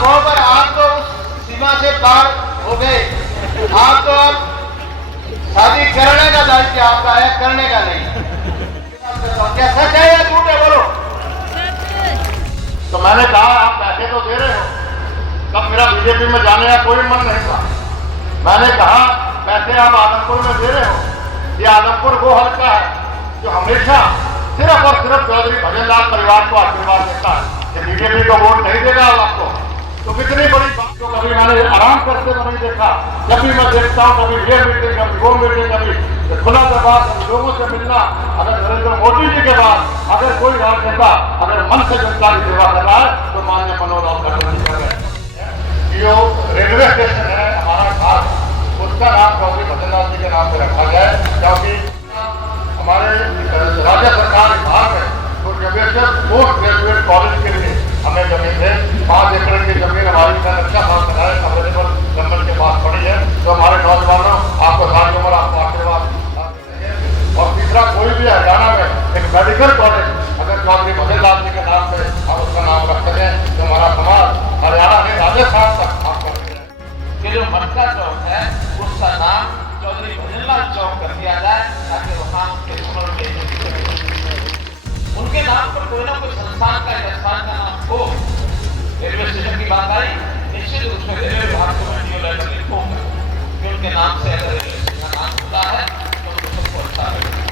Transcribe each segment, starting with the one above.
आप हो, पर आप तो उस सीमा से पार हो गए। आप तो अब शादी करने का दायित्व आपका है, करने का नहीं। क्या सच है या झूठ है, बोलो। तो मैंने कहा आप पैसे तो दे रहे हो, तब मेरा बीजेपी में जाने का कोई मन नहीं था। मैंने कहा पैसे आप आदमपुर में दे रहे हो, ये आदमपुर वो हल्का है जो हमेशा सिर्फ और सिर्फ चौधरी भजनलाल परिवार को आशीर्वाद देता है। ये बीजेपी को वोट नहीं देगा आपको, तो कितनी बड़ी बात। तो कभी मैंने आराम करते हुए नहीं देखा। जब भी मैं देखता हूँ, कभी ये मीटिंग, कभी वो मीटिंग, कभी खुला दरबार, कभी लोगों से मिलना। अगर नरेंद्र मोदी जी के बाद अगर कोई राजनेता अगर मन से जनता की सेवा कर रहा है तो माननीय मनोहर लाल खट्टर जी कर रहे हैं। जो रेलवे स्टेशन है हमारा खास, उसका नाम चौधरी भजनलाल जी के नाम पर रखा जाए, क्योंकि हमारे राज्य सरकार विभाग में तो पोस्ट ग्रेजुएट कॉलेज के लिए हमें जमीन है। 5 एकड़ की जमीन हमारी अच्छा साथ बनाए अवेलेबल गवर्नमेंट के पास पड़ी है। तो हमारे नौजवानों, आपको सारी उम्र आपको आशीर्वाद देंगे। और तीसरा, कोई भी हरियाणा में एक मेडिकल कॉलेज अगर चौधरी भजनलाल जी के नाम पे हम उसका नाम रख सकें तो हमारा समाज हरियाणा में राजस्थान तक आप कर सकें। ये जो मटका चौक है उसका नाम चौधरी भजनलाल चौक कर दिया जाए, ताकि वहाँ उनके नाम पर कोई ना कोई संस्थान का या स्थान का नाम हो। रेलवे स्टेशन की बात आई, निश्चित रूप से रेलवे विभाग को मैं न्यू लेटर लिखूंगा कि उनके नाम से अगर रेलवे स्टेशन का नाम खुला है तो उनको सबको अच्छा लगेगा।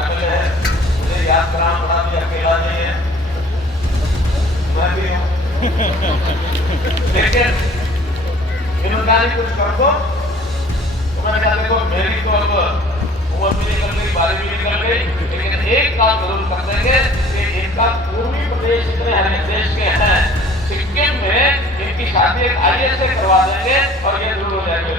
एमएलए है, मुझे याद कराना पड़ा भी अकेला नहीं है, मैं भी हूँ। लेकिन इन्होंने कुछ कर दो तो मैंने कहा देखो मेरी तो अब उम्र भी निकल गई, बारी भी निकल गई, लेकिन एक काम जरूर कर देंगे कि इनका पूर्वी प्रदेश इतने हर देश के हैं, सिक्किम में इनकी शादी एक आईएएस से करवा देंगे और ये जरूर हो जाएंगे।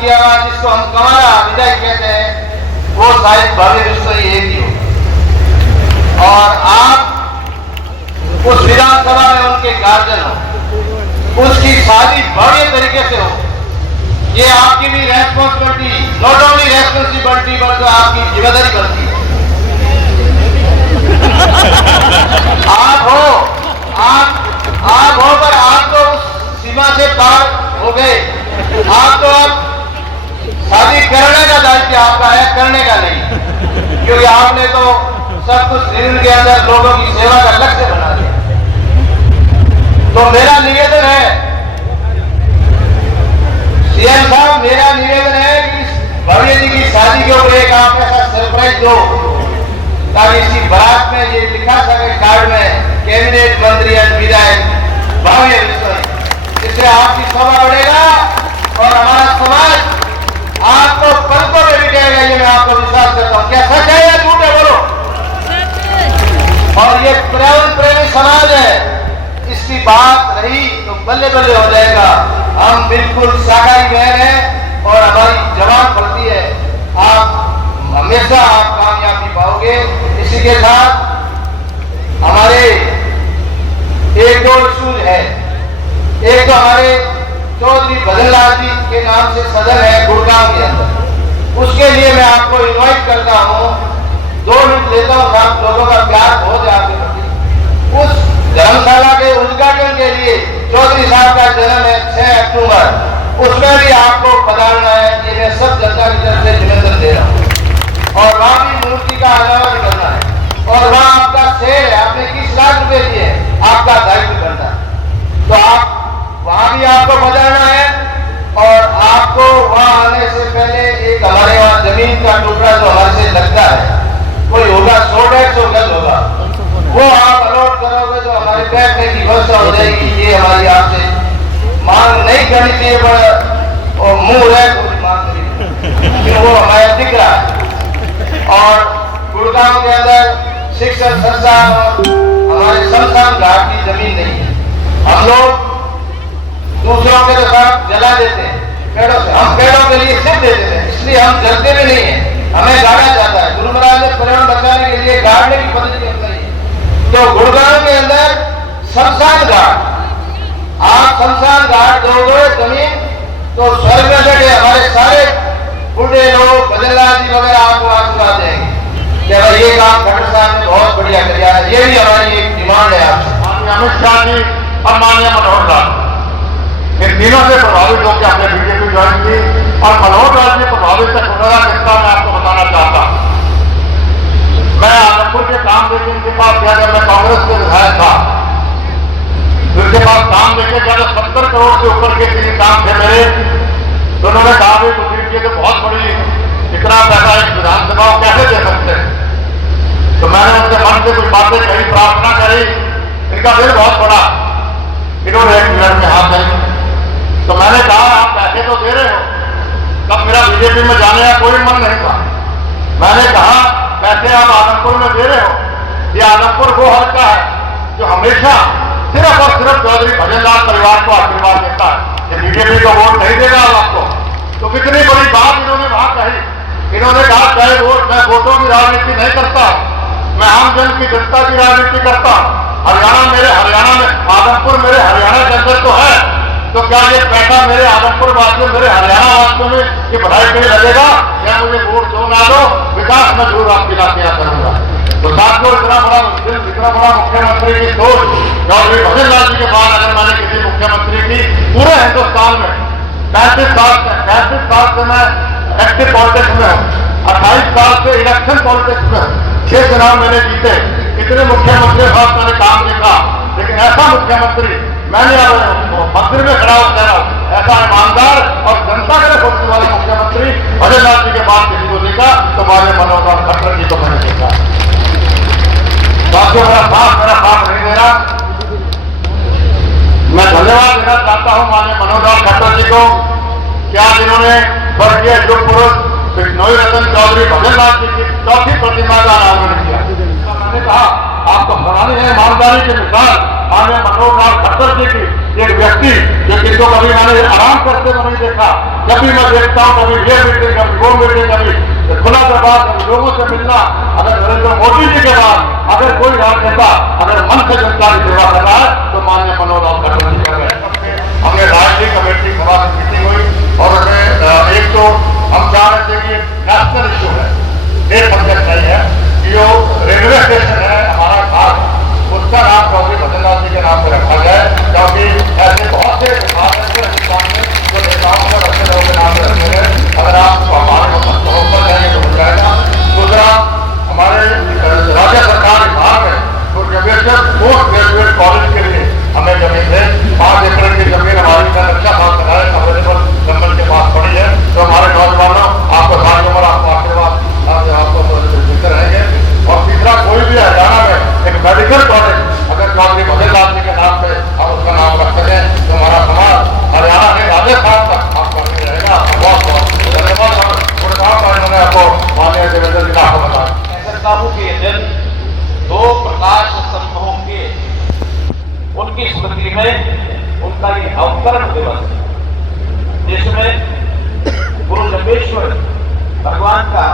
की आवाज जिसको हम कमारा विदाई कहते हैं, वो शायद भव्य विश्व ही एक ही हो। और आप उस विधानसभा में उनके गार्जियन हो, उसकी शादी भव्य तरीके से हो, ये आपकी भी रेस्पॉन्सिबिलिटी, नॉट ओनली रेस्पॉन्सिबिलिटी बल्कि आपकी जिम्मेदारी बनती है। आप हो, पर आप तो उस सीमा से पार हो गए। आप तो अब शादी करने का दायित्व आपका है, करने का नहीं, क्योंकि आपने तो सब कुछ जीवन के अंदर लोगों की सेवा का लक्ष्य बना दिया। तो मेरा निवेदन है सीएम साहब, मेरा निवेदन है कि भव्य जी की शादी के ऊपर एक आप ऐसा सरप्राइज दो ताकि इसी बारात में ये लिखा सके कार्ड में, कैबिनेट मंत्री एंड विधायक भव्य विश्व। इससे आपकी शोभा बढ़ेगा और हमारा समाज आपको पलकों में बिठाएगा, ये मैं आपको विश्वास करता हूँ। क्या सच है या झूठ है, बोलो। और ये पर्यावरण प्रेमी समाज है, इसकी बात रही तो बल्ले बल्ले हो जाएगा। हम बिल्कुल शाकाहारी बहन हैं और हमारी जवान पड़ती है। इसके साथ हमारे एक दो इश्यूज है। एक तो हमारे चौधरी भजनलाल जी के नाम से सदन है गुड़गांव के अंदर, उसके लिए मैं आपको इनवाइट करता हूँ। 2 मिनट लेता हूँ, आप लोगों का प्यार बहुत है आपके प्रति। उस धर्मशाला के उद्घाटन के लिए चौधरी साहब का जन्म है 6 अक्टूबर, उसमें भी आपको पधारना है। ये मैं सब जनता की तरफ से निवेदन दे रहा हूँ। और वहाँ भी मूर्ति का अनावरण करना है, और वहाँ आपका शेर है, आपने 20 लाख रुपए दिए, आपका दायित्व करना है, तो आप वहाँ भी आपको पधारना है। और आपको वहाँ आने से पहले एक हमारे वहाँ जमीन का टुकड़ा जो हमारे से लगता है, कोई होगा 100-150 गज होगा, वो आप अलॉट करोगे तो हमारे बैठने की व्यवस्था हो जाएगी। ये हमारी आपसे मांग नहीं करनी चाहिए, पर और मुंह है कोई मांग नहीं, वो हमारे दिख रहा है। और गुड़गांव के अंदर शिक्षण संस्थान और हमारे शमशान घाट की जमीन नहीं है। हम लोग दूसरों के तो साथ जला देते हैं पेड़ों से, हम पेड़ों के लिए सिर्फ दे देते हैं, इसलिए हम जलते भी नहीं है, हमें गाड़ा जाता है। गुरु महाराज ने पर्यावरण बचाने के लिए गाड़ने की पद्धति अपनाई है। तो गुड़गांव के अंदर शमशान घाट, आप शमशान घाट दोगे जमीन तो स्वर्ग में बैठे हमारे सारे बूढ़े लोग भजनलाल जी वगैरह आपको आशीर्वाद देंगे कि भाई ये काम खट्टर साहब ने बहुत बढ़िया किया है। ये भी हमारी एक डिमांड है आपसे। माननीय अमित शाह जी और माननीय मनोहर लाल, इन तीनों से प्रभावित होकर हमने बीजेपी ज्वाइन की। और मनोहर लाल जी प्रभावित से खुदा किस्सा मैं आपको बताना चाहता हूं। मैं आजमपुर के काम देखे इनके पास गया जब मैं कांग्रेस के विधायक था, उनके पास काम देखे गया तो 70 करोड़ से ऊपर के 3 काम थे मेरे। तो उन्होंने कहा भाई कुछ ये तो बहुत बड़ी, इतना पैसा एक विधानसभा कैसे दे सकते हैं। तो मैंने उनसे मन से कुछ बातें कही, प्रार्थना करी, इनका दिल बहुत बड़ा, इन्होंने एक मिनट में हाथ नहीं। तो मैंने कहा आप पैसे तो दे रहे हो, तब मेरा बीजेपी में जाने का कोई मन नहीं था। मैंने कहा पैसे आप आदमपुर में दे रहे हो, ये आदमपुर वो हल्का है जो हमेशा सिर्फ और सिर्फ चौधरी भजनलाल परिवार को आशीर्वाद देता है। ये बीजेपी को वोट नहीं देगा आपको। तो कितनी बड़ी बात इन्होंने वहां कही। इन्होंने कहा चाहे वोट, मैं वोटों की राजनीति नहीं करता, मैं आम जन की जनता की राजनीति करता हूं। हरियाणा मेरे हरियाणा में, आदमपुर मेरे हरियाणा के अंदर तो है, तो क्या ये पैसा मेरे आदमपुर वासियों, मेरे हरियाणा वासियों में ये बढ़ाई के लिए लगेगा? या मुझे वोट दो ना दो, विकास में जरूर आपकी लातियां करूंगा। तो साथियों, इतना बड़ा मुख्यमंत्री की सोच चौधरी भजनलाल जी के बाद अगर मैंने किसी मुख्यमंत्री की पूरे हिंदुस्तान में 35 साल से मैं एक्टिव पॉलिटिक्स में हूँ, 28 साल से इलेक्शन पॉलिटिक्स में हूँ, 6 चुनाव मैंने जीते, इतने मुख्यमंत्री के साथ मैंने काम देखा, लेकिन ऐसा मुख्यमंत्री मैंने मंदिर में खड़ा होकर रहा हूं, ऐसा ईमानदार और जनता के लिए सोचने वाला मुख्यमंत्री भजनलाल जी के बाद किसी को देखा तो माननीय मनोहर खट्टर जी को मैंने देखा। साथियों, मेरा साथ नहीं दे रहा। मैं धन्यवाद देना चाहता हूं माननीय मनोहर खट्टर जी को, क्या जिन्होंने स्वर्गीय युग पुरुष बिश्नोई रतन चौधरी भजनलाल जी की 4थी प्रतिमा का अनावरण किया। मैंने कहा आपको हराने है ईमानदारी की मिसाल माननीय मनोहर खट्टर जी की, एक व्यक्ति जो किसको कभी मैंने आराम करते हुए नहीं देखा। जब भी मैं देखता हूँ कभी ये मीटिंग, कभी वो मीटिंग, कभी खुला दरबार, कभी लोगों से मिलना। अगर नरेंद्र मोदी जी के बाद अगर कोई राजनेता अगर मन से जनता की सेवा कर रहा है तो माननीय मनोहर खट्टर जी कर रहे हैं। हमने राज्य कमेटी सभा की मीटिंग हुई और उसमें एक तो हम चाह रहे थे कि नेशनल इश्यू है, एक पंचायत नहीं है, जो रेलवे स्टेशन है हमारा खास, उसका नाम चौधरी भजनलाल जी के नाम पर रखा जाए, क्योंकि ऐसे बहुत से हिंदुस्तान में जो नेताओं ने बच्चे लोगों के नाम पर रखे हैं। अगर आप हमारे ऊपर जाएंगे तो हो जाएगा। दूसरा, हमारे राज्य सरकार विभाग में पोस्ट ग्रेजुएट कॉलेज के लिए हमें जमीन है, 5 एकड़ की जमीन हमारी रक्षा साथ लगाए अवेलेबल गवर्नमेंट के पास पड़ी है। तो हमारे नौजवानों आपको सारी उम्र आपको आशीर्वाद आपको देते रहेंगे। और तीसरा, कोई भी हरियाणा में एक मेडिकल कॉलेज अगर चौधरी भजनलाल जी के नाम पे हम उसका नाम रख सकें तो हमारा समाज हरियाणा नहीं राजस्थान तक आपको नहीं रहेगा। आपका बहुत बहुत धन्यवाद। और गुड़गांव का इन्होंने आपको माननीय देवेंद्र जी का आपको बताया। साहू के दिन 2 प्रकाश स्तंभों के उनकी स्मृति में उनका ये अवतरण दिवस, जिसमें गुरु जम्बेश्वर भगवान का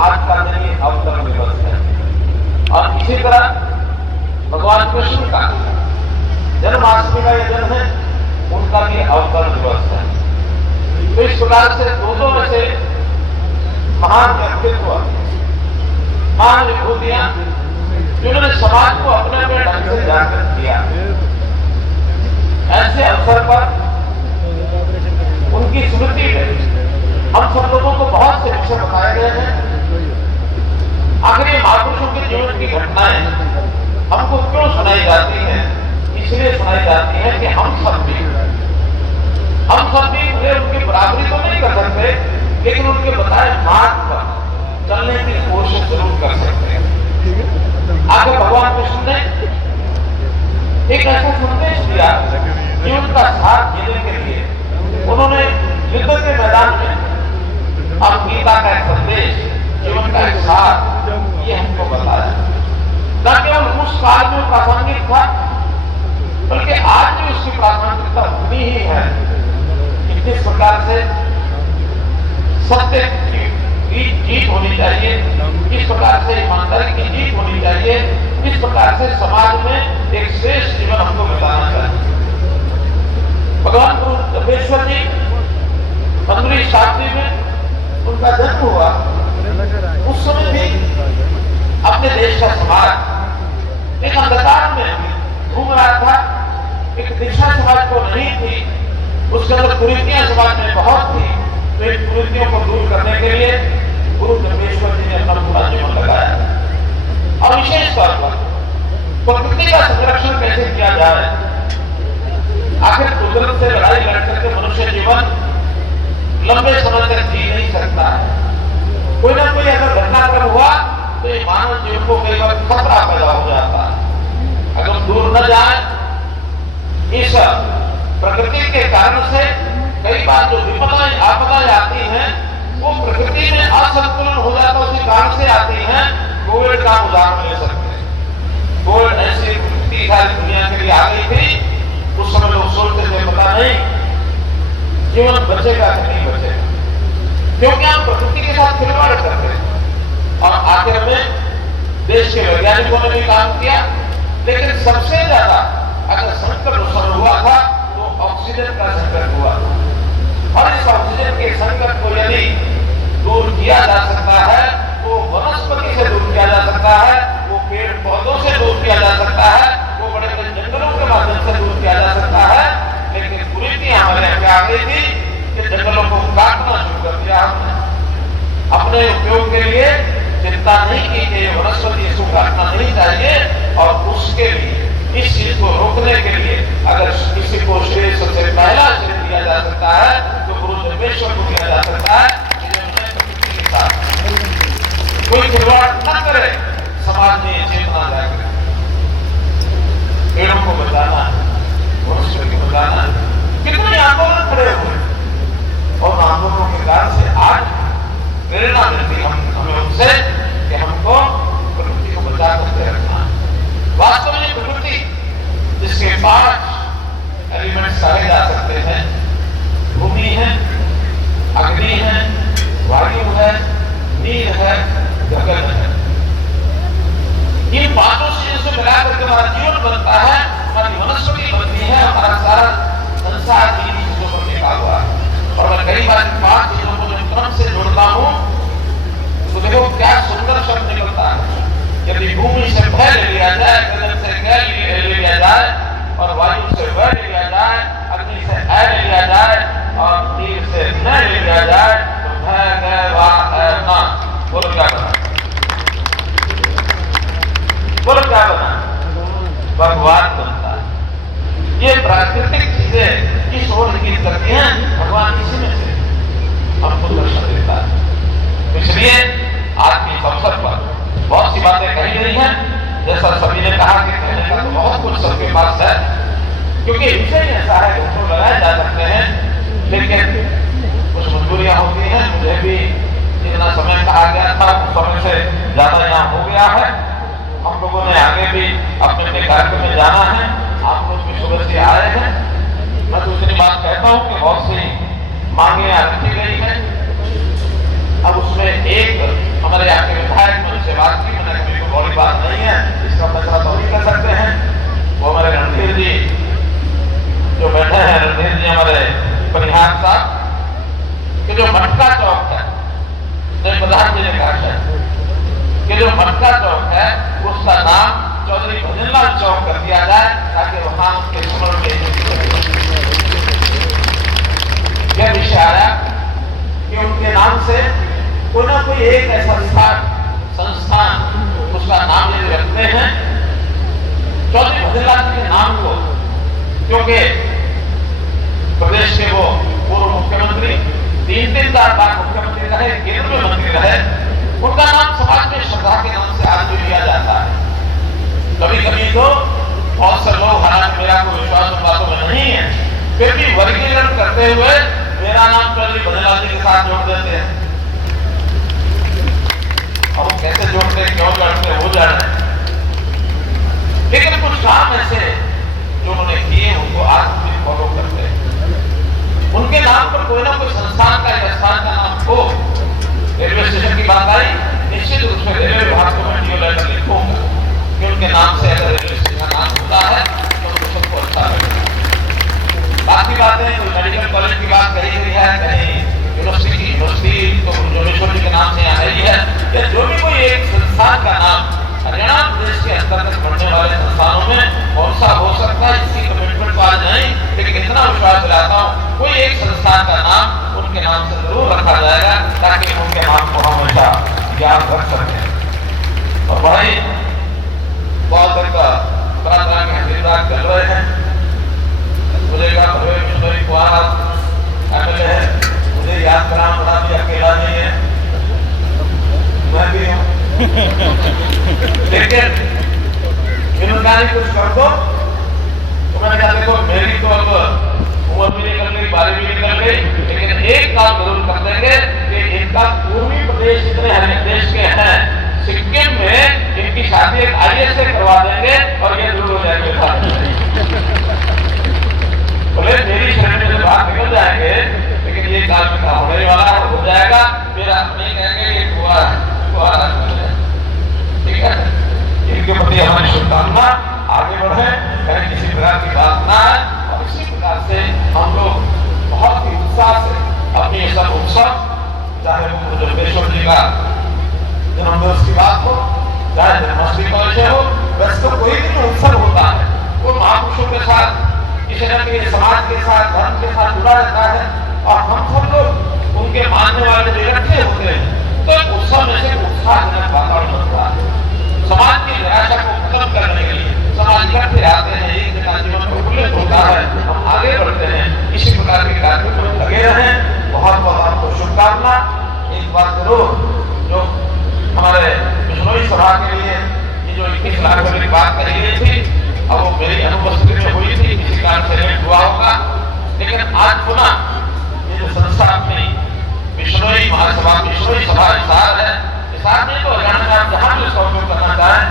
आज का दिन ये अवतरण दिवस है। और इसी तरह भगवान कृष्ण का जन्माष्टमी का यह दिन है, उनका भी अवतरण दिवस है। तो इस प्रकार से दो ऐसे महान व्यक्तित्व, महान विभूतियां जिन्होंने समाज को अपने अपने ढंग से जागृत किया, ऐसे अवसर पर उनकी स्मृति में हम सब लोगों को बहुत से विषय बताए गए हैं। आखिर ये महापुरुषों के जीवन की घटनाएं हमको क्यों सुनाई जाती हैं? इसलिए सुनाई जाती है कि हम सब भी भले उनकी बराबरी तो नहीं कर सकते, लेकिन उनके बताए मार्ग पर चलने की कोशिश जरूर कर सकते हैं। आगे भगवान कृष्ण ने एक ऐसा संदेश दिया जीवन का साथ जीने के लिए। उन्होंने युद्ध के मैदान में अब गीता का एक संदेश, जीवन का एक साथ, ये हमको बताया। न केवल उस काल में प्रासंगिक था, बल्कि आज भी उसकी प्रासंगिकता उतनी ही है कि किस प्रकार से सत्य की जीत होनी चाहिए, किस प्रकार से ईमानदारी की जीत होनी चाहिए, किस प्रकार से समाज में एक श्रेष्ठ जीवन हमको बिताना चाहिए। भगवान गुरु जम्भेश्वर जी 15वीं शताब्दी में उनका जन्म हुआ। उस समय भी अपने देश का समाज एक अंधकार में घूम रहा था, एक दिशा समाज को नहीं थी, उसके अंदर कुरीतियां समाज में बहुत थी। तो इन कुरीतियों को दूर करने के लिए गुरु जम्भेश्वर जी ने अपना पूरा जीवन लगाया। और विशेष तौर पर प्रकृति का संरक्षण कैसे किया जाए। आखिर कुदरत से लड़ाई लड़ करके मनुष्य जीवन लंबे समय तक जी नहीं सकता है। कोई ना कोई अगर घटनाक्रम हुआ तो ये मानव जीवन को कई बार खतरा पैदा हो जाता है। अगर दूर न जाए इस प्रकृति के कारण से कई बार जो विपदाएं आपदाएं आती हैं वो प्रकृति में असंतुलन हो जाता है, उसी कारण से आती हैं। कोविड का उदाहरण ले सकते हैं। कोविड ऐसी प्रकृति सारी दुनिया के लिए आ गई थी। उस समय लोग सोचते थे पता नहीं जीवन बचेगा कि नहीं बचेगा, क्योंकि हम प्रकृति के साथ खिलवाड़ कर रहे हैं। और आखिर में देश के वैज्ञानिकों ने भी काम किया, लेकिन सबसे ज्यादा अगर संकट उस समय हुआ था तो ऑक्सीजन का संकट हुआ था। और इस ऑक्सीजन के संकट को यदि दूर किया जा सकता है तो वनस्पति से दूर किया जा सकता है, वो पेड़ पौधों से दूर किया जा सकता है, वो बड़े बड़े जंगलों के माध्यम से दूर किया जा सकता है। लेकिन कुरीतियां हमारे यहाँ आ गई थी कि जंगलों को काटना शुरू कर दिया हमने अपने उपयोग के लिए। चिंता नहीं की कि वनस्पति इसको काटना नहीं चाहिए, और उसके लिए इस चीज को रोकने के लिए अगर किसी को श्रेय सबसे पहला श्रेय दिया जा सकता है तो गुरु जम्भेश्वर को दिया जा सकता है। प्रकृति के साथ कोई खिलवाड़ न करे, समाज में चेतना जाए, पेड़ों को बचाना, वनस्पति को बचाना। कितने आंदोलन खड़े हुए और आंदोलनों के कारण से आज प्रेरणा मिलती हमें उनसे कि हमको प्रकृति को बचा करके रखना है। वास्तव में प्रकृति जिसके 5 एलिमेंट्स कहे जा सकते हैं, भूमि है, अग्नि है, वायु है, नीर है, गगन है। इन 5 चीजों से मिला करके हमारा जीवन बनता है, हमारी वनस्पति बनती है, हमारा सारा संसार इन्हीं चीजों पर टिका हुआ है। और मैं कई बार 5 चीजों को जब क्रम से जोड़ता हूं तो देखो क्या सुंदर शब्द निकलता है। यदि भूमि से भय ले लिया जाए, गगन से गैल ले लिया जाए, और वायु से वह ले लिया जाए, अग्नि से ऐ ले लिया जाए, और नीर से न ले लिया जाए, तो भय गय वा न बोलो क्या बना? बोलो क्या बना? भगवान बनता है। ये प्राकृतिक चीजें इस ओर इंगित करती हैं, भगवान इसी में से हमको दर्शन देता है। इसलिए आज के इस अवसर पर बहुत सी बातें कही गई हैं। जैसा सभी ने कहा कि कहने का तो बहुत कुछ सबके पास है, क्योंकि विषय ऐसा है कि उसको लगाए जा सकते हैं, लेकिन कुछ मजबूरियां होती हैं। मुझे भी जितना समय कहा गया था उस समय से ज्यादा यहाँ हो गया है। हम लोगों ने आगे भी अपने अपने कार्यक्रम में जाना है। आप लोग भी सुबह से आए हैं। मैं तो उतनी बात कहता हूँ कि बहुत सी मांगे रखी गई है। अब उसमें एक हमारे यहाँ के विधायक मुझसे बात की, मैंने कभी कोई बड़ी बात नहीं है, जो मटका चौक है उसका नाम चौधरी भजनलाल चौक कर दिया जाए ताकि वहां के स्मरण में यह विषय आया कि उनके नाम से कोई ना कोई एक ऐसा संस्थान उसका नाम यदि रखते हैं चौधरी भजनलाल जी के नाम को, क्योंकि प्रदेश के वो पूर्व मुख्यमंत्री 3 बार मुख्यमंत्री रहे, केंद्र में मंत्री रहे, उनका नाम समाज में श्रद्धा के नाम से आज भी लिया जाता है। कभी कभी तो बहुत से लोग, हालांकि मेरा कोई विश्वास उन बातों में नहीं है, फिर भी वर्गीकरण करते हुए मेरा नाम चौधरी भजनलाल जी के साथ जोड़ देते हैं। अब वो कैसे जोड़ते हैं, क्यों जोड़ते हैं, वो जान रहे हैं। लेकिन कुछ काम ऐसे जो उन्होंने किए उनको आज भी फॉलो करते हैं। उनके नाम पर कोई ना कोई संस्थान का या स्थान का नाम हो। रेलवे स्टेशन की बात आई, निश्चित रूप से रेलवे विभाग को मैं डीओ लेटर लिखूंगा कि उनके नाम से अगर रेलवे स्टेशन का नाम होता है तो सबको अच्छा लगेगा। बाकी बातें कोई मेडिकल कॉलेज की बात कही गई है, कहीं यूनिवर्सिटी तो जोगेश्वर जी के नाम से यहाँ है, या जो भी कोई एक संस्थान का नाम हरियाणा प्रदेश के अंतर्गत बढ़ने वाले संस्थानों में कौन सा हो सकता है, इसकी कमिटमेंट तो आज नहीं, लेकिन इतना विश्वास दिलाता हूँ कोई एक संस्थान का नाम उनके नाम से जरूर रखा जाएगा ताकि उनके नाम को हमेशा याद रख सकें। और बड़े बहुत तरह के हथियार चल रहे हैं। मुझे कहा मिशनरी कुआरा एमएलए है, मुझे याद कराना पड़ा भी अकेला नहीं है, मैं भी हूँ। लेकिन इन्होंने कुछ कर दो तो मैंने कहा देखो मेरी तो अब उम्र भी निकल गई, बारी भी निकल गई, लेकिन एक काम जरूर कर देंगे कि इनका पूर्वी प्रदेश जितने हर देश के हैं सिक्किम में इनकी शादी एक आईएएस से करवा देंगे और ये दूर हो जाएंगे। बोले मेरी श्रेणी से बाहर निकल जाएंगे, लेकिन ये काम में होने वाला है, हो जाएगा। फिर आप नहीं कहेंगे ये कुआरा ठीक है। इनके प्रति हमारी शुभकामना, आगे बढ़े, कहीं किसी प्रकार की बात ना है। और इसी प्रकार से हम लोग बहुत ही उत्साह से अपनी ये सब उत्सव, चाहे वो जोगेश्वर जी का जन्मदिवस की बात हो, चाहे जन्माष्टमी का विषय हो, वैसे तो कोई भी जो उत्सव होता है वो महापुरुषों के साथ, किसी न किसी समाज के साथ, धर्म के साथ जुड़ा रहता है। और हम सब लोग उनके मानने वाले जो इकट्ठे होते हैं तो उत्सव में से उत्साहजनक वातावरण बनता है। समाज की निराशा को खत्म करने के लिए समाज इकट्ठे आते हैं, एक दिन का जीवन प्रफुल्लित होता है, हम आगे बढ़ते हैं। इसी प्रकार के कार्यक्रम में लगे रहें। बहुत बहुत आपको शुभकामना। एक बात जरूर, जो हमारे बिश्नोई सभा के लिए ये जो 21 लाख रुपए की बात कही गई थी, अब वो मेरी अनुपस्थिति में हुई थी, किसी कारण से लेट हुआ होगा, लेकिन आज पुनः ये जो संस्था अपनी बिश्नोई महासभा, बिश्नोई सभा हिसार है, हिसार में तो हरियाणा में आप जहां भी उसका उपयोग करना चाहें